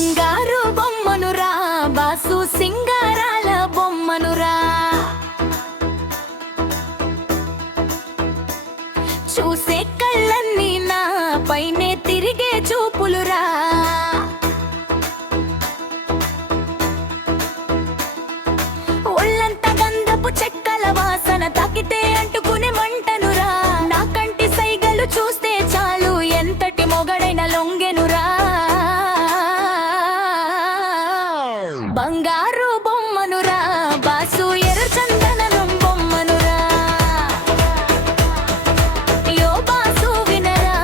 బంగారు బొమ్మనురా బాసు సింగారాల బొమ్మనురా చూసే కళ్ళన్నీ నా పైనే తిరిగే చూపులురా ఒళ్ళంతా గంధపు చెక్కల వాసన తాకితే అంటుకునే మంటనురా నా కంటి సైగలు చూస్తే చాలు ఎంతటి మొగడైన లొంగెనురా బంగారు బొమ్మనురా బాసు ఎర్ర చందనం బొమ్మనురా యో బాసు వినరా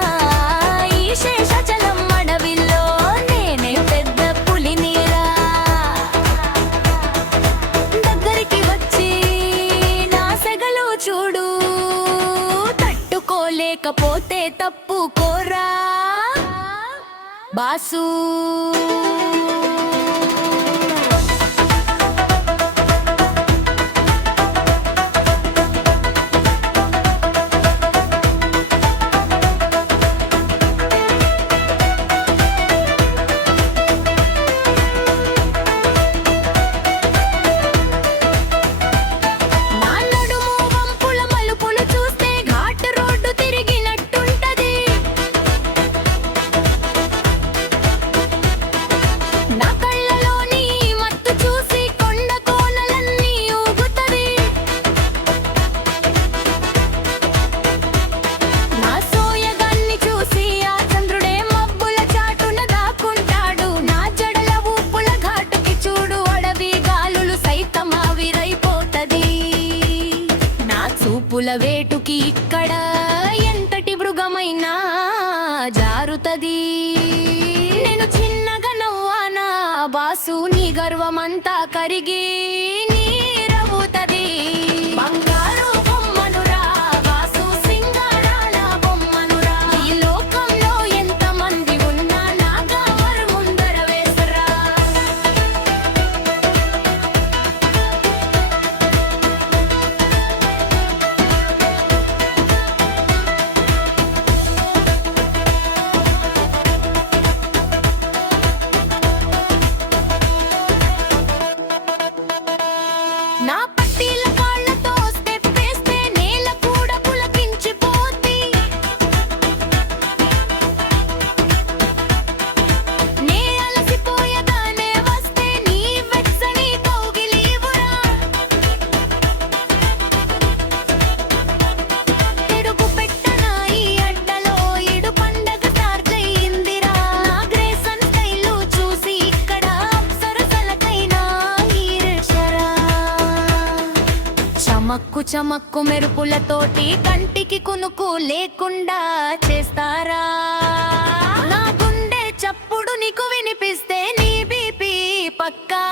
ఈ శేషాచలం అడవిలో నేనే పెద్ద పులినిరా దగ్గరికి వచ్చి నా సెగలు చూడు తట్టుకోలేకపోతే తప్పుకోరా బాసు పుల వేటుకి ఇక్కడ ఎంతటి మృగమైనా జారుతది నేను చిన్నగా నవ్వానా బాసు నీ గర్వమంతా కరిగి నీరవుతది బంగారు బొమ్మనురా బాసు సింగారాల బొమ్మనురా ఈ లోకంలో ఎంతమంది ఉన్నా నాగా వారు ముందర వేసరా నా పట్టీల కాళ్ళతో స్టెప్ వేస్తే నేల కూడా పులకించిపోద్ది నే అలసిపోయేదానే వస్తే నీ వెచ్చని కౌగిలివురా తిరుగు పెట్టన ఈ అడ్డలో ఇడు పండగ స్టార్ట్ అయ్యిందిరా నా గ్రేస్ అండ్ స్టైలు చూసి ఇక్కడ అప్సరసలకైనా ఈర్ష్యరా చమక్కు చమక్కు మెరుపులతోటి కంటికి కునుకు లేకుండా చేస్తారా నా గుండె చప్పుడు నీకు వినిపిస్తే నీ బీపీ పక్కా